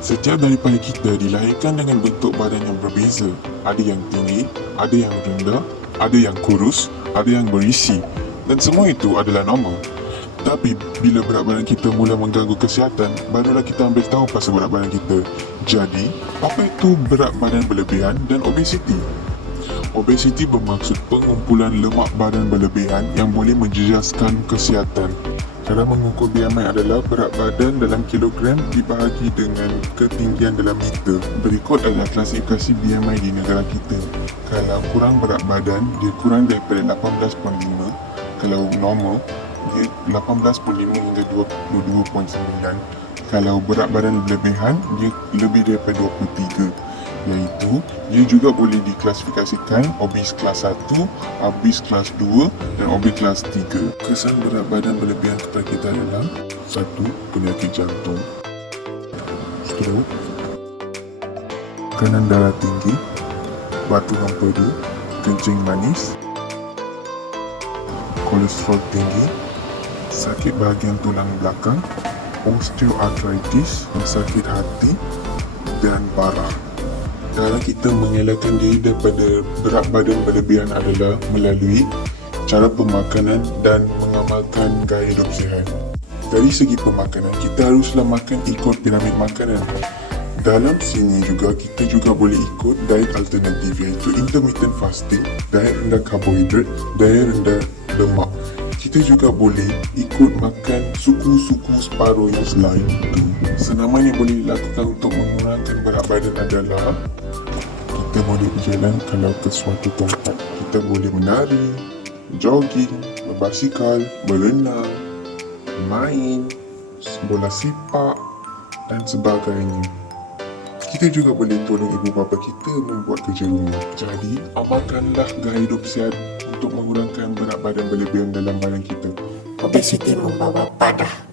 Setiap daripada kita dilahirkan dengan bentuk badan yang berbeza. Ada yang tinggi, ada yang rendah, ada yang kurus, ada yang berisi. Dan semua itu adalah normal. Tapi bila berat badan kita mula mengganggu kesihatan, barulah kita ambil tahu pasal berat badan kita. Jadi, apa itu berat badan berlebihan dan obesiti? Obesiti bermaksud pengumpulan lemak badan berlebihan yang boleh menjejaskan kesihatan. Cara mengukur BMI adalah berat badan dalam kilogram dibahagi dengan ketinggian dalam meter. Berikut adalah klasifikasi BMI di negara kita. Kalau kurang berat badan, dia kurang daripada 18.5. Kalau normal, dia 18.5 hingga 22.9. Kalau berat badan berlebihan, dia lebih daripada 23 iaitu dia juga boleh diklasifikasikan obes kelas 1, obes kelas 2 dan obes kelas 3. Kesan berat badan berlebihan kepada kita adalah satu Penyakit jantung. Stroke Kanan darah tinggi Batu empedu Kencing manis Kolesterol tinggi Sakit bahagian tulang belakang Osteoarthritis Sakit hati Dan parah Cara kita mengelakkan diri daripada berat badan berlebihan adalah melalui cara pemakanan dan mengamalkan gaya hidup sihat. Dari segi pemakanan, kita haruslah makan ikut piramid makanan. Dalam sini juga kita juga boleh ikut diet alternatif iaitu intermittent fasting, diet rendah karbohidrat, diet rendah lemak. Kita juga boleh ikut makan suku-suku separuh yang selain itu. Senaman yang boleh dilakukan untuk mengurangkan berat badan adalah kita boleh berjalan kalau ke suatu tempat. Kita boleh menari, jogging, berbasikal, berenang, main, bola sepak dan sebagainya. Kita juga boleh tolong ibu bapa kita membuat kerja rumah. Jadi, amalkanlah gaya hidup sihat untuk mengurangkan berat badan berlebihan dalam badan kita. Obesiti membawa padah.